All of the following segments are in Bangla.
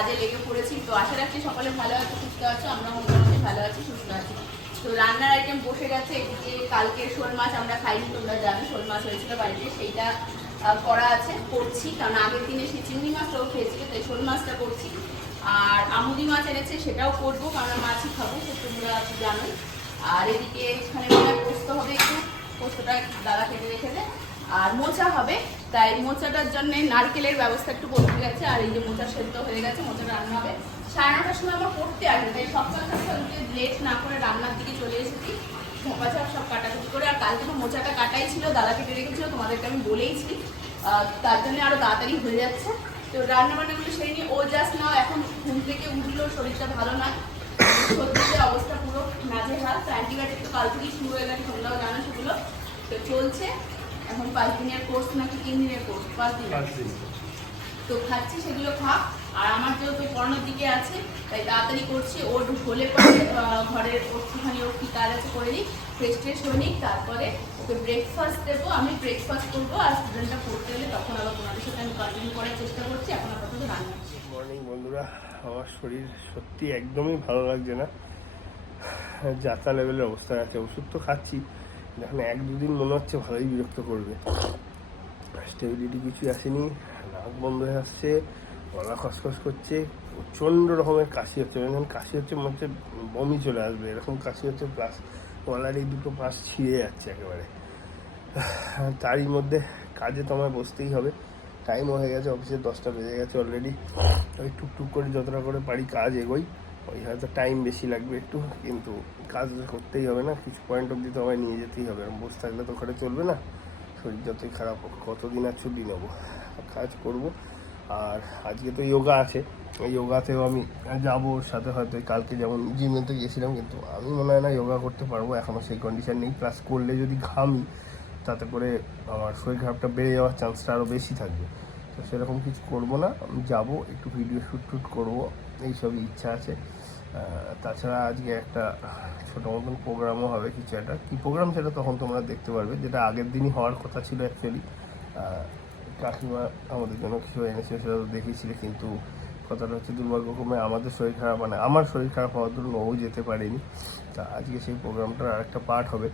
কাজে লেগে পড়েছি। তো আশা রাখছি সকলে ভালো আছো, সুস্থ আছো, আমরা মোটামুটি ভালো আছি, সুস্থ আছি। তো রান্নার আইটেম বসে গেছে। এদিকে কালকে শোল মাছ আমরা খাইনি, তোমরা জানো শোল মাছ হয়েছিল বাড়িতে, সেইটা করা আছে, করছি। কারণ আগের দিনে সেই চিংড়ি মাছটাও খেয়েছিল, তাই শোল মাছটা করছি। আর আমুদি মাছ এনেছে, সেটাও করবো, কারণ মাছই খাবো, তো তোমরা জানোই। আর এদিকে এখানে মনে পোস্ত হবে, একটু পোস্তটা দাদা কেটে রেখে দেয়। আর মোচা হবে, তাই মোচাটার জন্য নারকেলের ব্যবস্থা একটু করতে গেছে। আর এই যে মোচা সেদ্ধ হয়ে গেছে, মোচাটা রান্না হবে 9:30টার সময় আমরা পড়তে আসবে, তাই সকাল লেট না করে রান্নার দিকে চলে এসেছি। ঝাপাঝাপ সব কাটাকুটি করে। আর কালকে তো মোচাটা কাটাই ছিল, দাদা কেটে রেখেছিল, তোমাদেরকে আমি বলেইছি, তার জন্য আরো তাড়াতাড়ি হয়ে যাচ্ছে। তো রান্না বান্নাগুলো সেই নিয়ে ও জাস্ট নাও এখন ঘুম থেকে উঠলো, শরীরটা ভালো না, সত্যি অবস্থা পুরো নাজেহাল। তো অ্যান্টিবায়োটিক তো কাল থেকেই শুরু হয়ে গেছে, তোমরাও জানো সেগুলো। তো চলছে এখন 5 দিনের কোর্স নাকি 3 দিনের কোর্স, 5 দিন। তো খাচ্ছি, সেগুলো খা। আর আমার যেহেতু পড়ানোর দিকে আছে, তাই তাড়াতাড়ি করছি। ওর হলে পরে ঘরের একটুখানি ওর কী কাজ আছে করে দিই, ফ্রেশ ট্রেশ হয়ে নিই, তারপরে ওকে ব্রেকফাস্ট দেবো, আমি ব্রেকফাস্ট করবো। আর স্টুডেন্টটা পড়তে গেলে তখন আবার তোমাদের সাথে আমি কন্টিনিউ করার চেষ্টা করছি। এখন আপাতত রান্না। মর্নিং বন্ধুরা, আমার শরীর সত্যি একদমই ভালো লাগছে না, যাতা লেভেলের অবস্থা আছে। ওষুধ তো খাচ্ছি, এখন 1-2 দিন মনে হচ্ছে ভালোই বিরক্ত করবে। স্টেবিলিটি কিছুই আসেনি, নাক বন্ধ হয়ে আসছে, গলা খসখস করছে, প্রচণ্ড রকমের কাশি হচ্ছে। যখন কাশি হচ্ছে মনে হচ্ছে বমি চলে আসবে, এরকম কাশি হচ্ছে। প্লাস গলার এই দুটো পাশ ছিঁড়ে যাচ্ছে একেবারে। তারই মধ্যে কাজে তো আমায় বসতেই হবে, টাইমও হয়ে গেছে, অফিসে 10টা বেজে গেছে অলরেডি। ওই টুকটুক করে যতটা করে পারি কাজ এগোই, ওই হয়তো টাইম বেশি লাগবে একটু, কিন্তু কাজ করতেই হবে না, কিছু পয়েন্ট অবধি তো আমায় নিয়ে যেতেই হবে। বসে থাকলে তো ঘরে চলবে না, শরীর যতই খারাপ হোক, কতদিন আর ছুটি নেবো, কাজ করব। আর আজকে তো যোগা আছে, ওই যোগাতেও আমি যাবো ওর সাথে। হয়তো কালকে যেমন জিমেতে গেছিলাম, কিন্তু আমি মনে হয় না যোগা করতে পারবো, এখনও সেই কন্ডিশন নেই। প্লাস করলে যদি ঘামি, তাতে করে আমার শরীর খারাপটা বেড়ে যাওয়ার চান্সটা আরও বেশি থাকবে। তো সেরকম কিছু করবো না, আমি যাবো, একটু ভিডিও শ্যুট করবো, এইসবই ইচ্ছা আছে। তাছাড়া আজকে একটা ছোটো মতন প্রোগ্রামও হবে, কিছু একটা কী প্রোগ্রাম সেটা তখন তোমরা দেখতে পারবে, যেটা আগের দিনই হওয়ার কথা ছিল অ্যাকচুয়ালি। কাকিমা আমাদের জন্য কিছু এনেছিল, সেটা তো দেখেছিলে, কিন্তু কথাটা হচ্ছে দুর্ভাগ্যক্রমে আমাদের শরীর খারাপ, মানে আমার শরীর খারাপ হওয়ার জন্য ও যেতে পারেনি। তা আজকে সেই প্রোগ্রামটার আরেকটা পার্ট হবে,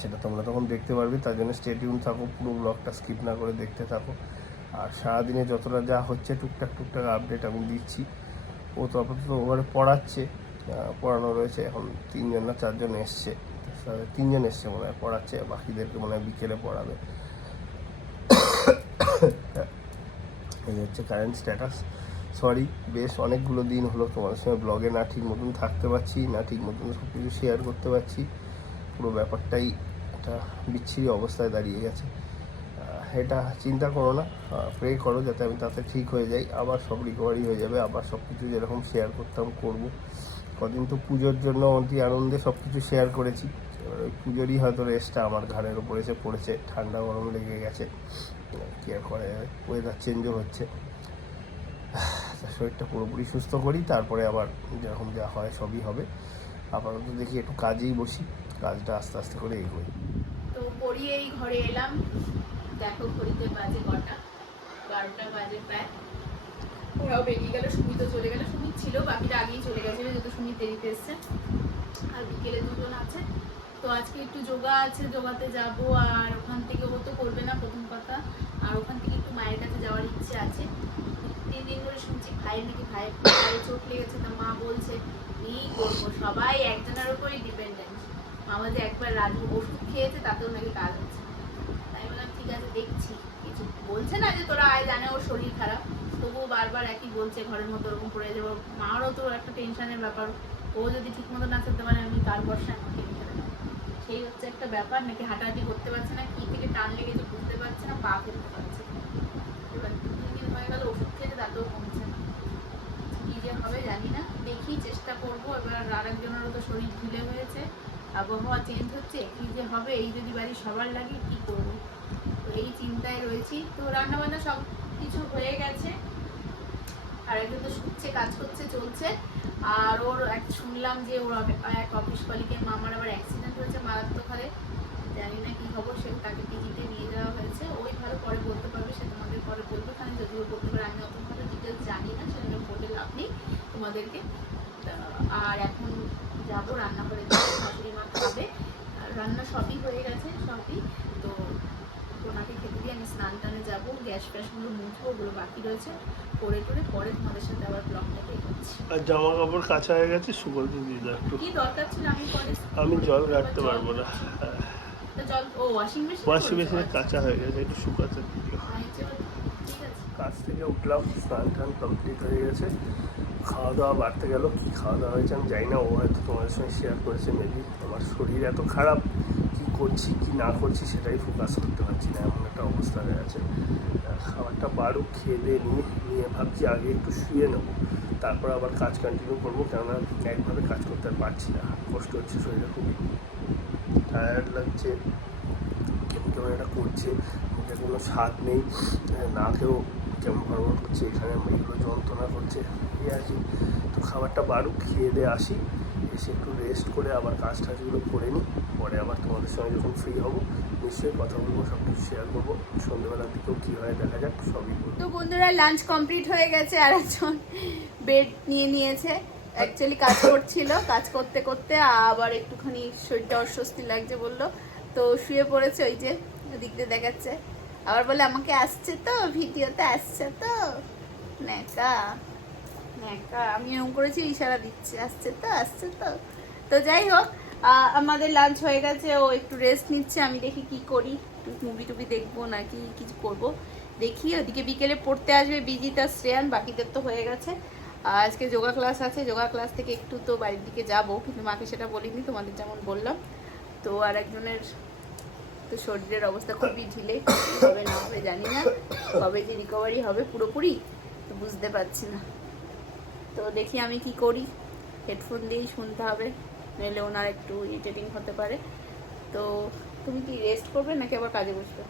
সেটা তোমরা তখন দেখতে পারবে। তার জন্য স্টে টিউন থাকো, পুরো ব্লগটা স্কিপ না করে দেখতে থাকো। আর সারাদিনে যতটা যা হচ্ছে টুকটাক আপডেট আমি দিচ্ছি। ও তো আপাতত ওভারে পড়াচ্ছে, পড়ানো রয়েছে, এখন 3জন না 4জন এসছে, 3জন এসছে মনে হয়, পড়াচ্ছে, বাকিদেরকে মনে হয় বিকেলে পড়াবে। এই হচ্ছে কারেন্ট স্ট্যাটাস। সরি, বেশ অনেকগুলো দিন হলো তোমাদের সঙ্গে ব্লগে না ঠিক মতন থাকতে পারছি, না ঠিক মতন সব কিছু শেয়ার করতে পারছি। পুরো ব্যাপারটাই একটা বিচ্ছিরি অবস্থায় দাঁড়িয়ে গেছে। এটা চিন্তা করো না, প্রে করো যাতে আমি তাতে ঠিক হয়ে যাই, আবার সব রিকভারি হয়ে যাবে, আবার সব কিছু যেরকম শেয়ার করতাম করবো। কদিন তো পুজোর জন্য অতি আনন্দে সব কিছু শেয়ার করেছি, এবার ওই পুজোরই হয়তো রেস্টটা আমার ঘাড়ের ওপর এসে পড়েছে, ঠান্ডা গরম লেগে গেছে, কী আর করা যাবে, ওয়েদার চেঞ্জও হচ্ছে। শরীরটা পুরোপুরি সুস্থ করি, তারপরে আবার যেরকম যা হয় সবই হবে। আপাতত দেখি একটু কাজেই বসি, কাজটা আস্তে আস্তে করে এগোই। তো পড়িয়েই ঘরে এলাম, দেখো ঘড়িতে বাজে কটা, 12টা বাজে প্রায়। ওরাও বেরিয়ে গেল, সুমিতও চলে গেল, সুমিত ছিল, বাকিটা আগেই চলে গেছিলো, যেহেতু সুমিত দেরিতে এসছে। আর বিকেলে 2জন আছে। তো আজকে একটু যোগা আছে, যোগাতে যাব। আর ওখান থেকে ও তো করবে না প্রথম কথা, আর ওখান থেকে একটু মায়ের কাছে যাওয়ার ইচ্ছে আছে। 3 দিন ধরে শুনছি ভাইয়ের নাকি ভাইয়ের চোট লেগেছে, তা মা বলছে কি করবো, সবাই একজনের উপরই ডিপেন্ডেন্ট। মামা যে একবার রাজু ওষুধ খেয়েছে, তাতেও নাকি কাজ হচ্ছে। তাই বললাম ঠিক আছে দেখছি, কিছু বলছে না যে তোরা আয়, জানে ওর শরীর খারাপ, তবুও বারবার একই বলছে, ঘরের মতো ওরকম পড়ে যাবো। মারও তো একটা টেনশনের ব্যাপার, ও যদি ঠিক মতো না চলতে পারে, আমি কার বর্ষায় আমাকে ফেলে দেবো, সেই হচ্ছে একটা ব্যাপার। নাকি হাঁটাহাঁটি করতে পারছে না, কি থেকে টান লেগেছে বুঝতে পারছে না, পা ফেলতে পারছে। এবার 2 দিন হয়ে গেল ওষুধ খেয়েছে, তাতেও কমছে না, কি যে হবে জানি না, দেখি চেষ্টা করবো। এবার আরেকজনেরও তো শরীর ঢিলে হয়েছে, আবহাওয়া চেঞ্জ হচ্ছে, কি যে হবে, এই যদি বাড়ি সবার লাগে কি করবো, তো এই চিন্তায় রয়েছি। তো রান্নাবান্না সব কিছু হয়ে গেছে, আর একজন তো শুচ্ছে, কাজ করছে, চলছে। আর ওর শুনলাম যে ওর এক অফিস কলিগের মামার আবার অ্যাক্সিডেন্ট হয়েছে মারাত্মক হারে, জানি না কি খবর, সে তাকে টিকিটে নিয়ে যাওয়া হয়েছে। ওই ভালো পরে বলতে পারবে, সে তোমাদের পরে বলবে, খালি যদিও বলতে পারে, আমি অত ভালো ডিটেলস জানি না, সেজন্য বলে ওদেরকে। আর এখন যাবো রান্না করে দেবো, শাশুড়ি মা খাবে। রান্না সবই হয়ে গেছে, সবই। তো ওনাকে খেতে দিয়ে আমি স্নান টানে যাবো, গ্যাস ফ্যাসগুলো মুছবো, ওগুলো বাকি রয়েছে, করে টরে পরে তোমাদের সাথে আবার ব্লগটাকে করছি। আর জামা কাপড় কাঁচা হয়ে গেছে, শুকোতে দিয়ে দাও একটু। কি দরকার ছিল আমি পরে? আমি জল ঘাটতে পারবো না। জল ও ওয়াশিং মেশিনে কাঁচা হয়ে গেছে, একটু শুকাতে দিও। ঠিক আছে। কাজ থেকে উঠলাম, স্নান টান কমপ্লিট হয়ে গেছে, খাওয়া দাওয়া বাড়তে গেল। কী খাওয়া দাওয়া হয়েছে আমি জানি না, ও হয়তো তোমাদের সঙ্গে শেয়ার করেছে মেবি। আমার শরীর এত খারাপ, কী করছি কী না করছি সেটাই ফোকাস করতে পারছি না, এমন একটা অবস্থা হয়ে আছে। খাবারটা বাড়ুক, খেয়ে দিয়ে নিয়ে ভাবছি আগে একটু শুয়ে নেবো, তারপর আবার কাজ কন্টিনিউ করবো, কেননা একভাবে কাজ করতে আর পারছি না, কষ্ট হচ্ছে শরীরে, খুবই টায়ার্ড লাগছে, কেমন একটা করছে, মুখে কোনো স্বাদ নেই, নাকেও কেমন গড়বড় করছে, এখানে এগুলো যন্ত্রণা করছে, এই আর কি। তো খাবারটা বাড়ুক, খেয়ে দিয়ে আসি, এসে একটু রেস্ট করে আবার কাজ টাজগুলো করে নিই, পরে আবার তোমাদের সঙ্গে যখন ফ্রি হবো নিশ্চয়ই কথা বলবো, সব কিছু শেয়ার করবো। সন্ধ্যেবেলার দিকেও কী হয় দেখা যাক, সবই বলবো। তো বন্ধুরা লাঞ্চ কমপ্লিট হয়ে গেছে, আর একজন বেড নিয়ে নিয়েছে। অ্যাকচুয়ালি কাজ করছিল, কাজ করতে করতে আবার একটুখানি শরীরটা অস্বস্তি লাগছে বললো, তো শুয়ে পড়েছে। ওই যে ওদিক দিয়ে দেখাচ্ছে, আবার বলে আমাকে আসছে তো, ভিডিওতে আসছে তো, ন্যাকা ন্যাকা। আমি এরকম করেছি, ইশারা দিচ্ছে আসছে তো, আসছে তো। তো যাই হোক, আমাদের লাঞ্চ হয়ে গেছে, ও একটু রেস্ট নিচ্ছে, আমি দেখি কি করি, মুভি টুভি দেখবো নাকি কিছু করব দেখি। ওদিকে বিকেলে পড়তে আসবে বিজিতা, শ্রেয়ান, বাকিদের তো হয়ে গেছে। আজকে যোগা ক্লাস আছে, যোগা ক্লাস থেকে একটু তো বাড়ির দিকে যাবো, কিন্তু মাকে সেটা বলিনি, তোমাদের যেমন বললাম। তো আর একজনের তো শরীরের অবস্থা খুবই ঢিলে, হবে না হবে জানি না, কবে যে রিকভারি হবে পুরোপুরি তো বুঝতে পারছি না। তো দেখি আমি কি করি, হেডফোন দিয়েই শুনতে হবে, নইলে ওনার একটু ইরিটেটিং হতে পারে। তো তুমি কি রেস্ট করবে নাকি আবার কাজে বসবে?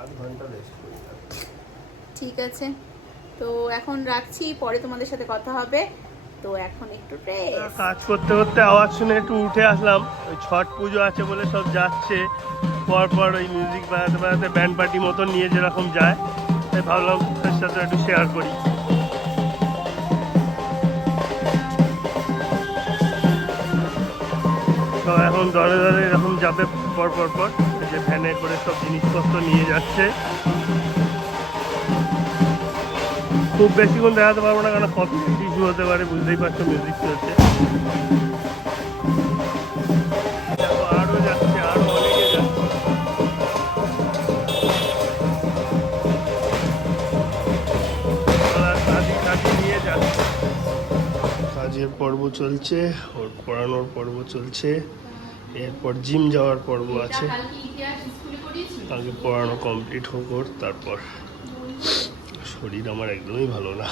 আধ ঘন্টা রেস্ট করি। ঠিক আছে, তো এখন রাখছি, পরে তোমাদের সাথে কথা হবে। তো এখন একটু কাজ করতে করতে আওয়াজ শুনে একটু উঠে আসলাম, ওই ছট পুজো আছে বলে সব যাচ্ছে, পর ওই মিউজিক বাজাতে বাজাতে ব্যান্ড পার্টি মতন নিয়ে যেরকম যায়, তাই ভাবলাম তার সাথে একটু শেয়ার করি। তো এখন দরে দরে এরকম যাবে পর যে ভ্যানে করে সব জিনিসপত্র নিয়ে যাচ্ছে। খুব বেশিক্ষণ দেখাতে পারবো না, কারণ কপিরাইট ইস্যু হতে পারে, বুঝতেই পারছো মিউজিক চলছে। আরও যাচ্ছে, আরও অনেকে যাচ্ছে। নিয়ে যাচ্ছে, কাজের পর্ব চলছে, ওর পড়ানোর পর্ব চলছে, এরপর জিম যাওয়ার পর্ব আছে। আগে পড়ানো কমপ্লিট হোক ওর, তারপর। শরীর আমার একদমই ভালো না।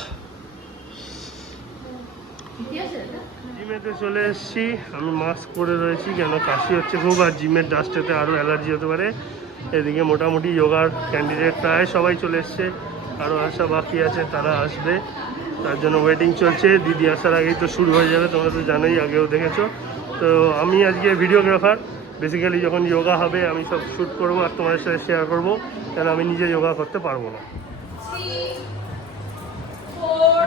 জিমেতে চলে এসেছি, আমি মাস্ক পরে রয়েছি, কেন কাশি হচ্ছে খুব, আর জিমের ডাস্টেতে আরও অ্যালার্জি হতে পারে। এদিকে মোটামুটি যোগার ক্যান্ডিডেট প্রায় সবাই চলে এসছে, আরও আসা বাকি আছে, তারা আসবে, তার জন্য ওয়েটিং চলছে। দিদি আসার আগেই তো শুরু হয়ে যাবে, তোমরা তো জানোই, আগেও দেখেছো। তো আমি আজকে ভিডিওগ্রাফার, বেসিক্যালি যখন যোগা হবে আমি সব শ্যুট করবো আর তোমাদের সাথে শেয়ার করবো, কেন আমি নিজে যোগা করতে পারবো না। 3, 4,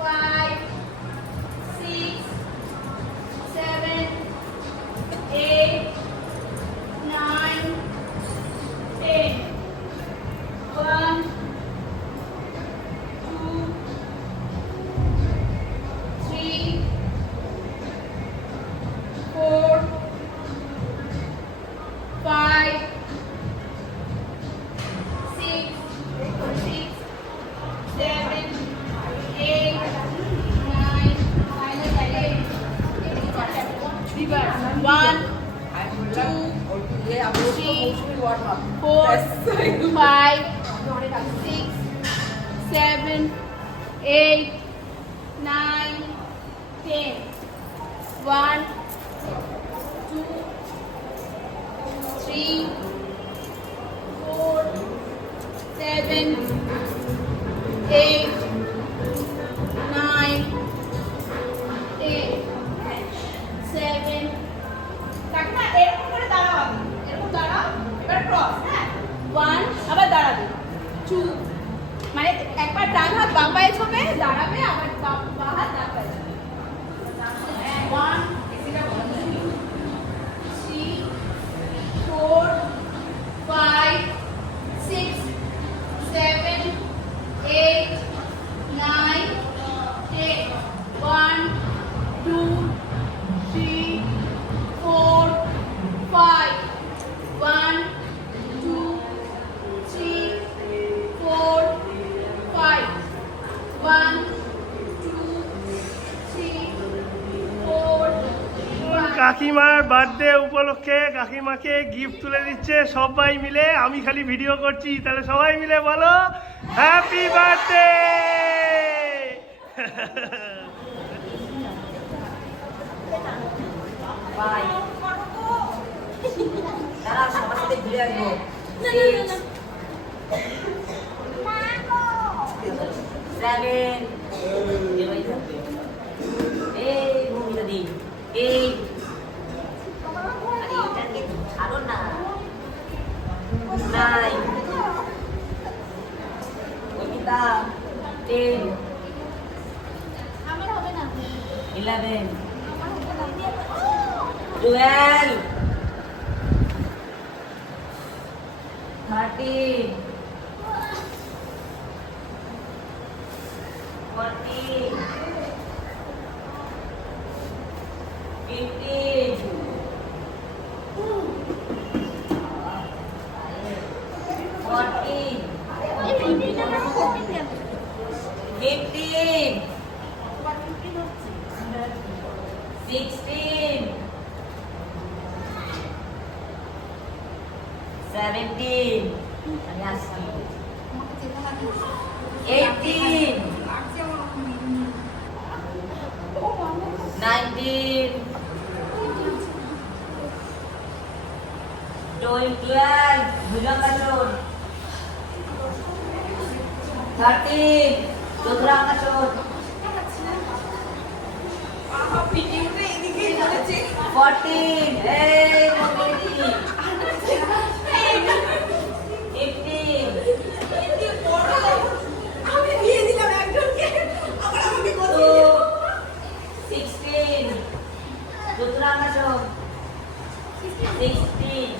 5, 6, 7, 8, 9, 10. 1, 2, 3, 4, 5, 6, 7, 8, 9, 10. 1, 2, 3, 4, 5, 6, 7, 8, 9, 10. 1, 2, 3, 4, 7, 8, 9, 10. 7. কাকিমা এরকম করে দাঁড়াও, আগে এরকম দাঁড়াও, এবার ক্রস, হ্যাঁ 1, আবার দাঁড়াবে 2, মানে একবার ডান হাত বাম পায়ে ছবে, দাঁড়াবে, আবার বাম কাকিমার বার্থডে উপলক্ষে কাকিমাকে গিফট তুলে দিচ্ছে সবাই মিলে। আমি খালি ভিডিও করছি, তাহলে সবাই মিলে বলো হ্যাপি বার্থডে। বাই তারা সবার সাথে ঘুরে আসবো। সেভেন এই ভূমিকা দিন এই আরে এটাকে ছাড়ো না। নাইন কবিতা 10 আমার হবে না 11 12 13 14 15 14 15 16 17 আমি আসছি 18 19 12 ভুজঙ্গাসন 13 চতুরাঙ্গাসন 14 এই মঙ্গলটি 16 চতুরাঙ্গাসন 16 17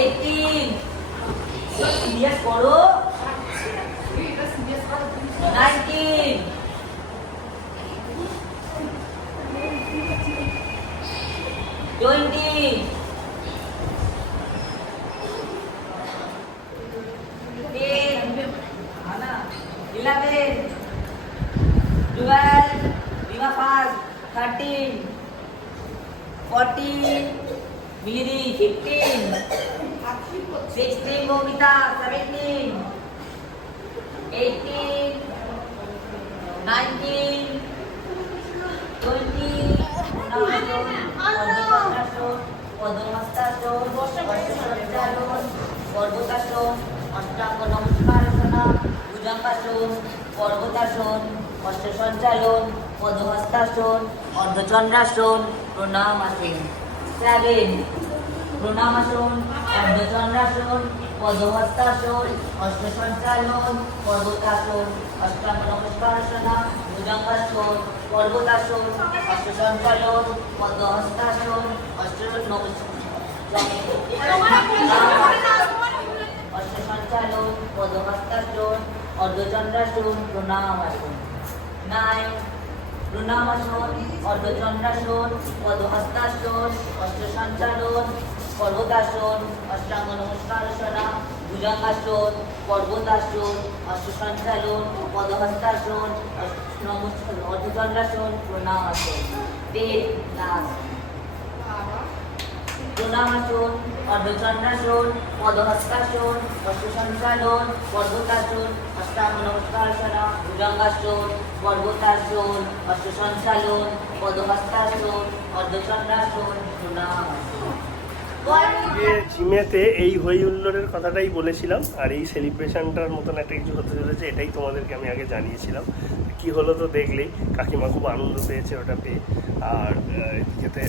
18 সিরিয়াস করো 19 20 11 12 Rima fast 13 14 Miri 15 16 Momita 17 18 19 20 পদ্মহস্তাসন পর্বতাসন পর্বতাসন অষ্টাঙ্গ নমস্কারাসন bhujangasana পর্বতাসন অষ্ট সঞ্চালন পদ্মহস্তাসন অর্ধচন্দ্রাসন প্রণামাসন 7 প্রণামাসন অর্ধচন্দ্রাসন পদ্মহস্তাসন অষ্ট সঞ্চালন পর্বতাসন অষ্টাঙ্গ নমস্কারাসন ভুজঙ্গাসন পর্বতাসন অষ্ট সঞ্চালন পদ্মহস্তাসন অষ্ট অষ্ট সঞ্চালন পদ্মহস্তাসন অর্ধচন্দ্রাসন প্রণামাসন 9 প্রণামাসন অর্ধচন্দ্রাসন পদ্মহস্তাসন অষ্ট সঞ্চালন পর্বতাসন অষ্টাঙ্গ নমস্কারাসন ভুজঙ্গাসন পর্বতাসন অষ্ট সঞ্চালন পদ্মহস্তাসন অর্ধচন্দ্রাসন প্রণামাসন 10 লাস্ট প্রণামাসন অর্ধচন্দ্রাসন পদ্মহস্তাসন অষ্ট সঞ্চালন পর্বতাসন অষ্টাঙ্গ নমস্কারাসন ভুজঙ্গাসন পর্বতাসন অষ্ট সঞ্চালন পদ্মহস্তাসন অর্ধচন্দ্রাসন প্রণামাসন। জিমেতে এই হই হুল্লোড়ের কথাটাই বলেছিলাম, আর এই সেলিব্রেশনটার মতন একটা কিছু হতে চলেছে, এটাই তোমাদেরকে আমি আগে জানিয়েছিলাম। কি হলো তো দেখলেই, কাকিমা খুব আনন্দ পেয়েছে ওটা পেয়ে। আর এদিকেতে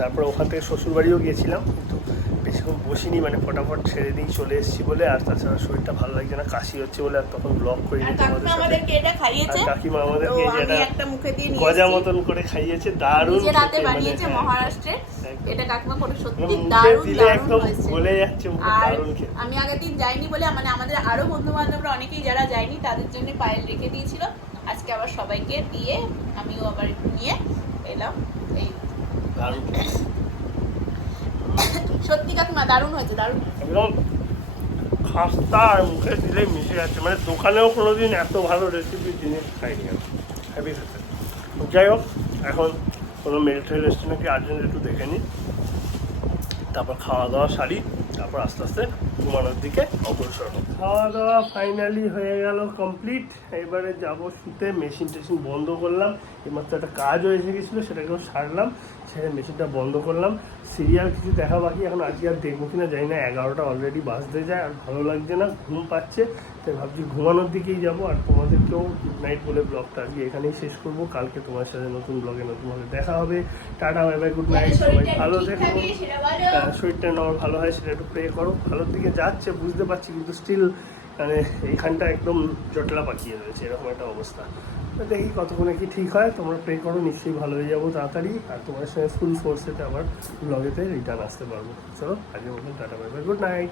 তারপরে ওখান থেকে শ্বশুরবাড়িও গিয়েছিলাম, কিন্তু বেশিক্ষণ বসিনি, মানে ফটাফট ছেড়ে দিয়ে চলে এসেছি বলে। আর তাছাড়া শরীরটা ভালো লাগছে না, কাশি হচ্ছে বলে আর তখন ব্লগ করিনি তোমাদের সাথে। কাকিমা আমাদেরকে এটা গজা মতন করে খাইয়েছে, দারুণ বানিয়েছে মহারাষ্ট্রে। এটা কাকিমা করে সত্যি একদম গলে যাচ্ছে, দারুণ খেতে। আমি আগের দিন যাইনি বলে, মানে আমাদের আরো বন্ধু বান্ধবরা অনেকেই যারা যায়নি তাদের জন্য পায়েল রেখে দিয়েছিল। আজকে আবার সবাইকে দিয়ে আমিও আবার একটু নিয়ে এলাম। এই সত্যি কাকিমা দারুণ হয়েছে, দারুণ। একদম খাস্তা আর মুখে দিলে মিশে যাচ্ছে, মানে দোকানেও কোনোদিন এত ভালো রেসিপির জিনিস খাইনি আমি, হ্যাপি খেতে। যাই হোক, এখন কোনো মিলিটারি রেস্টুরেন্টে কি আর্জেন্ট একটু দেখে নিই, তারপর খাওয়া দাওয়া সারি, তারপর আস্তে আস্তে ঘুমানোর দিকে অগ্রসর হব। খাওয়া দাওয়া ফাইনালি হয়ে গেল কমপ্লিট। এবারে যাব শুতে। মেশিন টেশিন বন্ধ করলাম, এইমাত্র একটা কাজ হয়ে গেছিলো, সেটাকেও সারলাম, সেটা মেশিনটা বন্ধ করলাম। সিরিয়াল কিছু দেখা বাকি, এখন আজকে আর দেখবো কিনা জানি না, 11টা অলরেডি বাজতে যায়, আর ভালো লাগছে না, ঘুম পাচ্ছে, তাই ভাবছি ঘুমানোর দিকেই যাবো। আর তোমাদেরকেও গুড নাইট বলে ব্লগটা আজকে এখানেই শেষ করবো। কালকে তোমার সাথে নতুন ব্লগে নতুনভাবে দেখা হবে। Tata, bye bye, good night, সবাই ভালো থেকো। শরীরটা আমার ভালো হয় সেটা একটু প্রে করো। ভালোর দিকে যাচ্ছে বুঝতে পারছি, কিন্তু স্টিল মানে এইখানটা একদম জটলা পাকিয়ে রয়েছে, এরকম একটা অবস্থা। তো দেখি কতক্ষণে কি ঠিক হয়, তোমরা প্রে করো, নিশ্চয়ই ভালো হয়ে যাবো তাড়াতাড়ি, আর তোমার সঙ্গে ফুল ফোর্সেতে আবার ব্লগেতে রিটার্ন আসতে পারবো। চলো আজকের মতন tata, bye bye, good night.